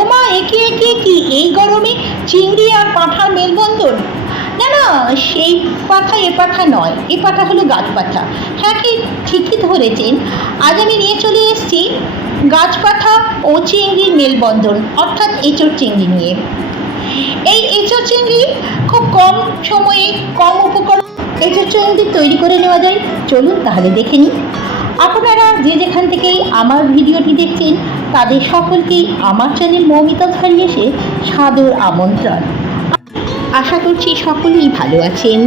ওমা একে একে কি এই গরমে চিংড়ি আর পাঁঠার মেলবন্ধন? না না, সেই পাঠা এ পাঠা নয়, এ পাঠা হলো গাছ পাঠা হ্যাঁ কি, ঠিকই ধরেছেন। আজ আমি নিয়ে চলে এসেছি গাছ পাঠা ও চিংড়ির মেলবন্ধন, অর্থাৎ এঁচড় চিংড়ি নিয়ে। এই এঁচড় চিংড়ি খুব কম সময়ে কম উপকরণ এঁচড় চিংড়ি তৈরি করে নেওয়া যায়। চলুন তাহলে দেখে নিই। আপনারা যে যেখান থেকেই আমার ভিডিওটি দেখছেন, তাদের সকলকেই আমার চ্যানেল মৌমিতা এসে সাদর আমন্ত্রণ। আশা করছি সকলেই ভালো আছেন।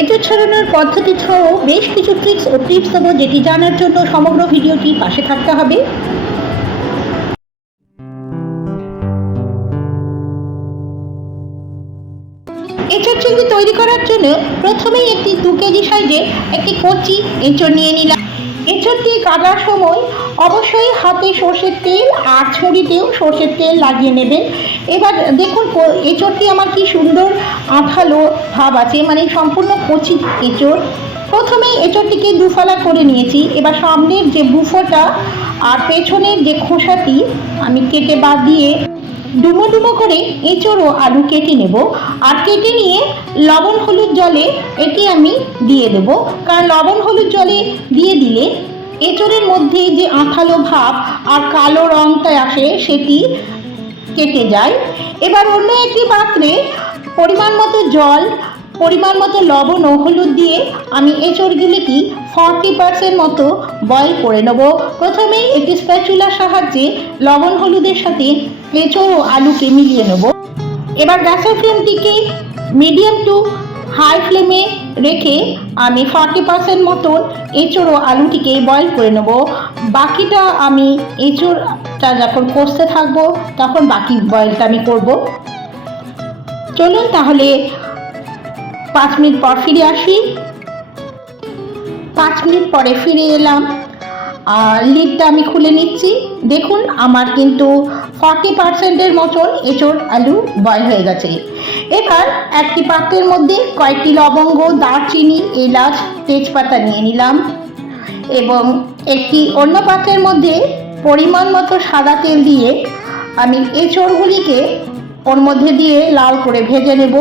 এটা ছড়ানোর পদ্ধতি সহ বেশ কিছু ট্রিক্স ও টিপস দেবো, যেটি জানার জন্য সমগ্র ভিডিওটি পাশে থাকতে হবে। চিংড়ি তৈরি করার জন্য প্রথমেই একটি দু কেজি সাইজে একটি কচি এঁচড় নিয়ে নিলাম। এঁচড়টি কাটার সময় অবশ্যই হাতে সর্ষের তেল আর ছড়িতেও সর্ষের তেল লাগিয়ে নেবেন। এবার দেখুন এঁচড়টি আমার কি সুন্দর আঠালো ভাব আছে মানে সম্পূর্ণ কচি এঁচড়। প্রথমেই এঁচড়টিকে দুফালা করে নিয়েছি। এবার সামনের যে বুফোটা আর পেছনের যে খোসাটি আমি কেটে বাদ দিয়ে ডুমো ডুমো করে এঁচড় ও আলু কেটে নেব। আর কেটে নিয়ে লবণ হলুদ জলে এটি আমি দিয়ে দেব। কারণ লবণ হলুদ জলে দিয়ে দিলে এঁচড়ের মধ্যে যে আঁঠালো ভাব আর কালো রঙটা আসে সেটি কেটে যায়। এবার অন্য একটি পাত্রে পরিমাণ মতো জল পরিমাণ মতো লবণ ও হলুদ দিয়ে আমি এঁচড়গুলিকে ফর্টি পার্সেন্ট মতো বয়েল করে নেব। প্রথমেই একটি স্প্যাচুলার সাহায্যে লবণ হলুদের সাথে এঁচড় ও আলুকে মিলিয়ে নেব। এবার গ্যাসের ফ্লেমটিকে মিডিয়াম টু হাই ফ্লেমে রেখে আমি ফর্টি পার্সেন্ট মতন এঁচড় ও আলুটিকে বয়েল করে নেব। বাকিটা আমি এঁচড়টা যখন কষতে থাকব, তখন বাকি বয়েলটা আমি করব। চলুন তাহলে পাঁচ মিনিট পর ফিরে আসি। পাঁচ মিনিট পরে ফিরে এলাম। আর লিডটা আমি খুলে নিচ্ছি। দেখুন, আমার কিন্তু ফর্টি পার্সেন্টের মতন এঁচড় আলু বয়ল হয়ে গেছে। এবার একটি পাত্রের মধ্যে কয়েকটি লবঙ্গ, দারচিনি, এলাচ, তেজপাতা নিয়ে নিলাম এবং একটি অন্য পাত্রের মধ্যে পরিমাণ মতো সাদা তেল দিয়ে আমি এঁচড়গুলিকে ওর মধ্যে দিয়ে লাল করে ভেজে নেব।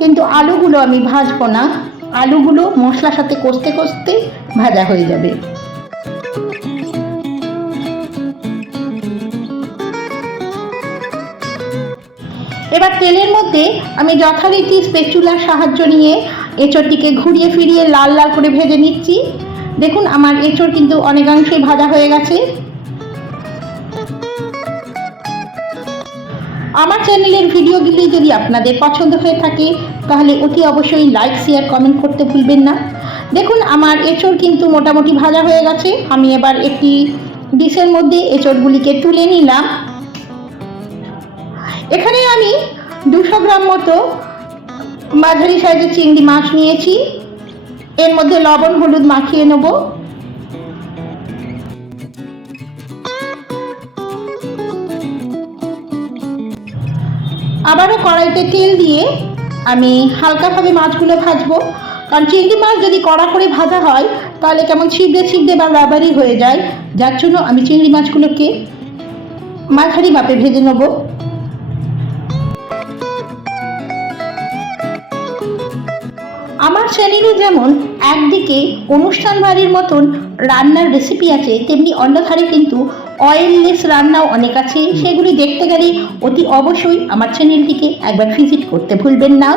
কিন্তু আলুগুলো আমি ভাজবো না। আলুগুলো মশলার সাথে কষতে কষতে ভাজা হয়ে যাবে। এবার তেলের মধ্যে আমি যথারীতি স্পেচুলার সাহায্য নিয়ে এঁচড়টিকে ঘুরিয়ে ফিরিয়ে লাল লাল করে ভেজে নিচ্ছি। দেখুন, আমার এঁচড় কিন্তু অনেকাংশেই ভাজা হয়ে গেছে। আমার চ্যানেলের ভিডিওগুলি যদি আপনাদের পছন্দ হয়ে থাকে, তাহলে অতি অবশ্যই লাইক শেয়ার কমেন্ট করতে ভুলবেন না। দেখুন, আমার এঁচড় কিন্তু মোটামুটি ভাজা হয়ে গেছে। আমি এবার একটি ডিশের মধ্যে এঁচড়গুলিকে তুলে নিলাম। এখানে আমি দুশো গ্রাম মতো মাঝারি সাইজের চিংড়ি মাছ নিয়েছি। এর মধ্যে লবণ, হলুদ মাখিয়ে নেব। আবারও কড়াইতে তেল দিয়ে আমি হালকাভাবে মাছগুলো ভাজবো। কারণ চিংড়ি মাছ যদি কড়া করে ভাজা হয়, তাহলে কেমন ছিবড়ে ছিবড়ে বা রাবারি হয়ে যায়। যার জন্য আমি চিংড়ি মাছগুলোকে মাঝারি মাপে ভেজে নেব। আমার চ্যানেলে যেমন একদিকে অনুষ্ঠান বাড়ির মতন রান্নার রেসিপি আছে, তেমনি অন্যধারে কিন্তু অয়েললেস রান্নাও অনেক আছে সেগুলি দেখতে গেলে অতি অবশ্যই আমার চ্যানেলটিকে একবার ভিজিট করতে ভুলবেন না।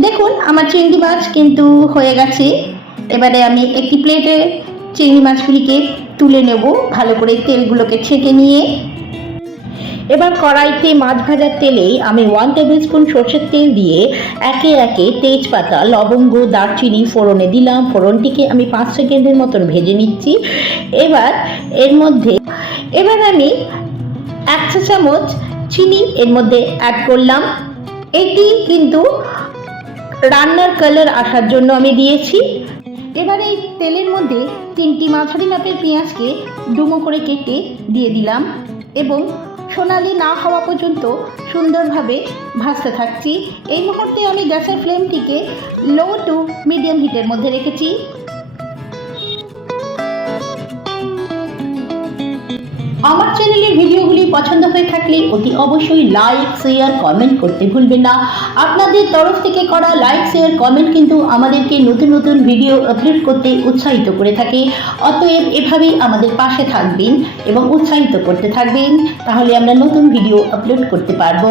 দেখুন আমার চিংড়ি মাছ কিন্তু হয়ে গেছে। এবারে আমি একটি প্লেটে চিংড়ি মাছগুলিকে তুলে নেব ভালো করে তেলগুলোকে ছেঁকে নিয়ে। এবার কড়াইতে মাছ ভাজার তেলেই আমি ওয়ান টেবিল স্পুন সর্ষের তেল দিয়ে একে একে তেজপাতা, লবঙ্গ, দারচিনি ফোড়নে দিলাম। ফোড়নটিকে আমি পাঁচ সেকেন্ডের মতন ভেজে নিচ্ছি। এবার এর মধ্যে, এবার আমি এক চা চামচ চিনি এর মধ্যে অ্যাড করলাম। এটি কিন্তু রান্নার কালার আসার জন্য আমি দিয়েছি। এবার এই তেলের মধ্যে তিনটি মাঝারি মাপের পেঁয়াজকে ডুমো করে কেটে দিয়ে দিলাম এবং সোনালি না হওয়া পর্যন্ত সুন্দরভাবে ভাজতে থাকছি। এই মুহূর্তে আমি গ্যাসের ফ্লেমটিকে লো টু মিডিয়াম হিটের মধ্যে রেখেছি। আমার চ্যানেলের ভিডিওগুলি পছন্দ হয়ে থাকলে অতি অবশ্যই লাইক শেয়ার কমেন্ট করতে ভুলবেন না। আপনাদের তরফ থেকে করা লাইক শেয়ার কমেন্ট কিন্তু আমাদেরকে নতুন নতুন ভিডিও আপলোড করতে উৎসাহিত করে থাকে। অতএব এভাবেই আমাদের পাশে থাকবেন এবং উৎসাহিত করতে থাকবেন। তাহলে আমরা নতুন ভিডিও আপলোড করতে পারব।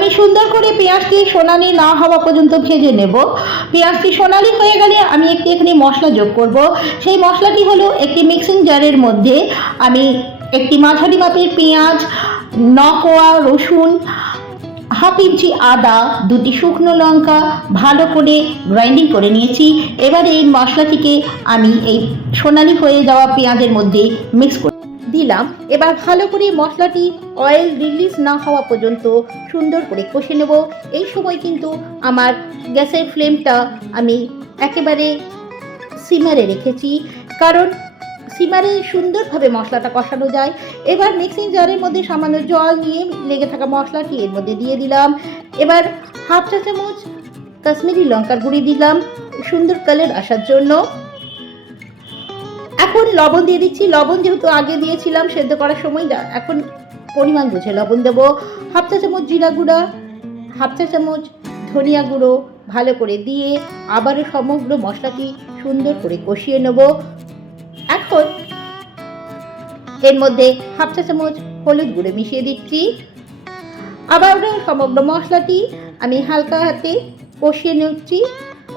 আমি সুন্দর করে পেঁয়াজটি সোনালি না হওয়া পর্যন্ত ভেজে নেব। পেঁয়াজটি সোনালি হয়ে গেলে আমি একটি এখানে মশলা যোগ করব। সেই মশলাটি হলো একটি মিক্সিং জারের মধ্যে আমি একটি মাঝারি মাপের পেঁয়াজ, নকোয়া, রসুন, হাফ ইঞ্চি আদা, দুটি শুকনো লঙ্কা ভালো করে গ্রাইন্ডিং করে নিয়েছি। এবার এই মশলাটিকে আমি এই সোনালি হয়ে যাওয়া পেঁয়াজের মধ্যে মিক্স করে দিলাম। এবার ভালো করে মশলাটি অয়েল রিলিজ না হওয়া পর্যন্ত সুন্দর করে কষে নেব। এই সময় কিন্তু আমার গ্যাসের ফ্লেমটা আমি একেবারে সিমারে রেখেছি। কারণ সিমারে সুন্দরভাবে মশলাটা কষানো যায়। এবার মিক্সিং জারের মধ্যে সামান্য জল নিয়ে লেগে থাকা মশলাটি এর মধ্যে দিয়ে দিলাম। এবার হাফ চা চামচ কাশ্মীরি লঙ্কার গুঁড়ি দিলাম। সুন্দর কালার আসার জন্য এখন লবণ দিয়ে দিচ্ছি। লবণ যেহেতু আগে দিয়েছিলাম সেদ্ধ করার সময় এখন পরিমাণ বুঝে। লবণ দেবো হাফ চা চামচ জিরা গুঁড়া, হাফ চা চামচ ধনিয়া গুঁড়ো ভালো করে দিয়ে আবারও সমগ্র মশলাটি সুন্দর করে কষিয়ে নেব। এখন এর মধ্যে হাফ চা চামচ হলুদ গুঁড়ো মিশিয়ে দিচ্ছি। আবার সমগ্র মশলাটি আমি হালকা হাতে কষিয়ে নিচ্ছি।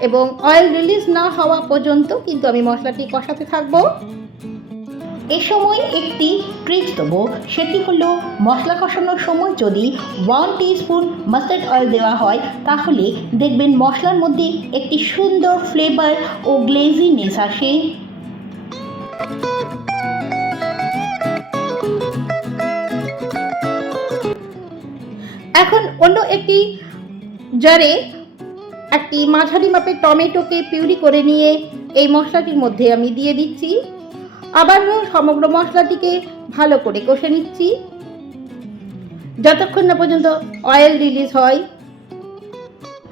এবং অয়েল রিলিজ না হওয়া পর্যন্ত কিন্তু আমি মশলাটি কষাতে থাকব। এ সময় একটি ট্রিক দেবো, সেটি হলো মশলা কষানোর সময় যদি ওয়ান স্পুন মাস্টার্ড অয়েল দেওয়া হয়, তাহলে দেখবেন মশলার মধ্যে একটি সুন্দর ফ্লেভার ও গ্লেজিনেস আসে। এখন অন্য একটি জারে একটি মাঝারি মাপের টমেটোকে পিউরি করে নিয়ে এই মশলাটির মধ্যে আমি দিয়ে দিচ্ছি। আবারও সমগ্র মশলাটিকে ভালো করে কষে নিচ্ছি। যতক্ষণ না পর্যন্ত অয়েল রিলিজ হয়।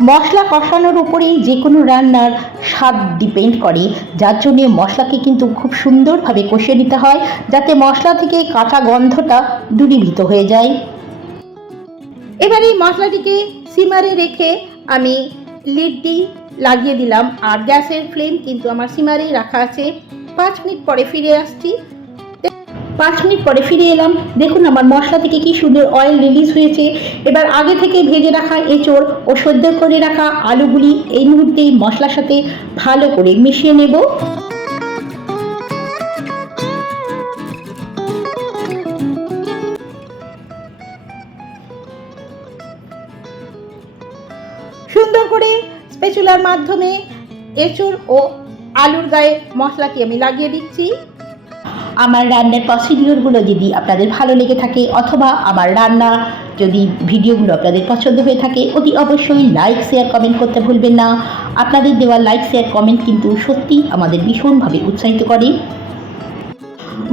মশলা কষানোর উপরেই যে কোনো রান্নার স্বাদ ডিপেন্ড করে। যার জন্যে মশলাকে কিন্তু খুব সুন্দরভাবে কষিয়ে নিতে হয়, যাতে মশলা থেকে কাঁচা গন্ধটা দূরীভূত হয়ে যায়। এবার এই মশলাটিকে সিমারে রেখে আমি লিডটি লাগিয়ে দিলাম। আর গ্যাসের ফ্লেম কিন্তু আমার সিমারেই রাখা আছে। পাঁচ মিনিট পরে ফিরে আসছি। পাঁচ মিনিট পরে ফিরে এলাম। দেখুন আমার মশলা থেকে কি সুন্দর অয়েল রিলিজ হয়েছে। এবার আগে থেকে ভেজে রাখা এঁচড় ও সদ্য করে রাখা আলুগুলি এই মুহূর্তে মশলার সাথে ভালো করে মিশিয়ে নেব। স্পেচুলার মাধ্যমে এঁচুর ও আলুর গায়ে মশলাটি আমি লাগিয়ে দিচ্ছি? আমার রান্নার প্রসিডিওরগুলো যদি আপনাদের ভালো লেগে থাকে অথবা আমার রান্না যদি ভিডিওগুলো আপনাদের পছন্দ হয়ে থাকে, অতি অবশ্যই লাইক শেয়ার কমেন্ট করতে ভুলবেন না। আপনাদের দেওয়া লাইক শেয়ার কমেন্ট কিন্তু সত্যি আমাদের ভীষণভাবে উৎসাহিত করে।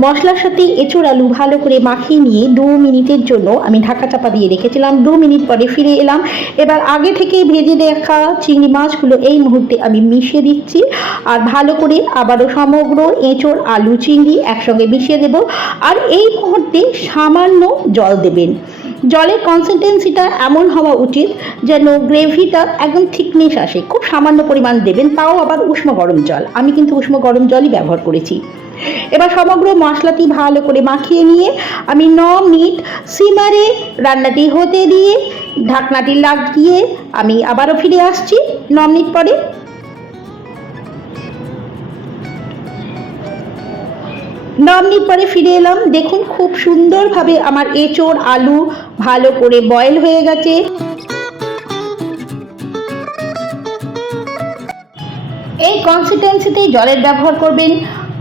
মশলার সাথে এঁচোড় আলু ভালো করে মাখিয়ে নিয়ে দু মিনিটের জন্য আমি ঢাকা চাপা দিয়ে রেখেছিলাম। দু মিনিট পরে ফিরে এলাম। এবার আগে থেকে ভেজে দেখা চিংড়ি মাছগুলো এই মুহূর্তে আমি মিশিয়ে দিচ্ছি। আর ভালো করে আবারও সমগ্র এঁচোড় আলু চিংড়ি একসঙ্গে মিশিয়ে দেব। আর এই মুহূর্তে সামান্য জল দেবেন। জলের কনসিস্টেন্সিটা এমন হওয়া উচিত যেন গ্রেভিটা একদম থিকনেস আসে। খুব সামান্য পরিমাণ দেবেন, তাও আবার উষ্ণ গরম জল। আমি কিন্তু উষ্ণ গরম জলই ব্যবহার করেছি। এবার সমগ্র মশলাটি ভালো করে মাখিয়ে নিয়ে আমি ন মিনিট সিমারে রান্নাটি হতে দিয়ে ঢাকনাটি লাগিয়ে আমি আবারও ফিরে আসছি। ন মিনিট পরে ন মিনিট পরে ফিরে এলাম। দেখুন, খুব সুন্দরভাবে আমার এঁচড়, আলু ভালো করে বয়েল হয়ে গেছে। এই কনসিস্টেন্সিতে জলের ব্যবহার করবেন।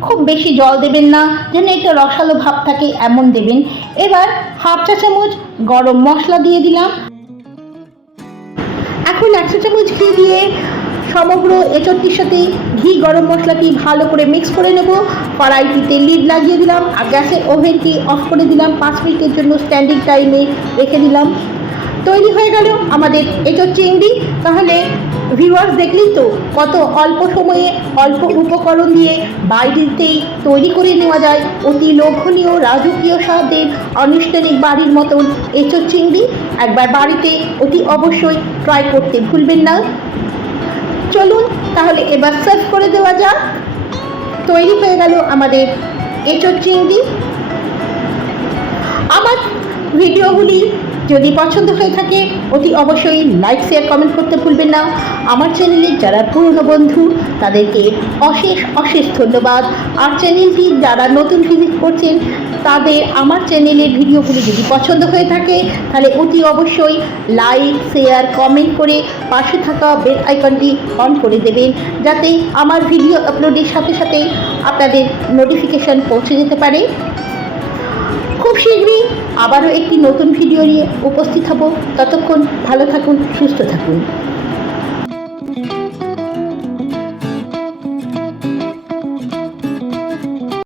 খুব বেশি জল দেবেন না, যেন একটা রসালো ভাব থাকে, এমন দেবেন। এবার হাফ চা চামচ গরম মশলা দিয়ে দিলাম। এখন এক চা চামচ ঘি দিয়ে সমগ্র এঁচড়টির সাথে ঘি, গরম মশলাটি ভালো করে মিক্স করে নেব। কড়াইটিতে লিড লাগিয়ে দিলাম আর গ্যাসের ওভেনটি অফ করে দিলাম। পাঁচ মিনিটের জন্য স্ট্যান্ডিং টাইমে রেখে দিলাম। তৈরি হয়ে গেল আমাদের এঁচোর চিংড়ি। তাহলে ভিউয়ার্স দেখলেই তো কত অল্প সময়ে অল্প উপকরণ দিয়ে বাইরেতেই তৈরি করে নেওয়া যায়। অতি লোভনীয়, রাজকীয় স্বাদের, আনুষ্ঠানিক বাড়ির মতন এঁচোর চিংড়ি। একবার বাড়িতে অতি অবশ্যই ট্রাই করতে ভুলবেন না। চলুন তাহলে এবার সার্ভ করে দেওয়া যাক। তৈরি হয়ে গেল আমাদের এঁচোর চিংড়ি। আমার ভিডিওগুলি যদি পছন্দ হয়ে থাকে, অতি অবশ্যই লাইক শেয়ার কমেন্ট করতে ভুলবেন না। আমার চ্যানেলের যারা পুরনো বন্ধু, তাদেরকে অশেষ অশেষ ধন্যবাদ। আর চ্যানেলটি যারা নতুন ভিজিট করছেন, তাদের আমার চ্যানেলের ভিডিওগুলি যদি পছন্দ হয়ে থাকে, তাহলে অতি অবশ্যই লাইক শেয়ার কমেন্ট করে পাশে থাকা বেল আইকনটি অন করে দেবেন, যাতে আমার ভিডিও আপলোডের সাথে সাথে আপনাদের নোটিফিকেশান পৌঁছে যেতে পারে। খুব শীঘ্রই আবারও একটি নতুন ভিডিও নিয়ে উপস্থিত হব। ততক্ষণ ভালো থাকুন সুস্থ থাকুন।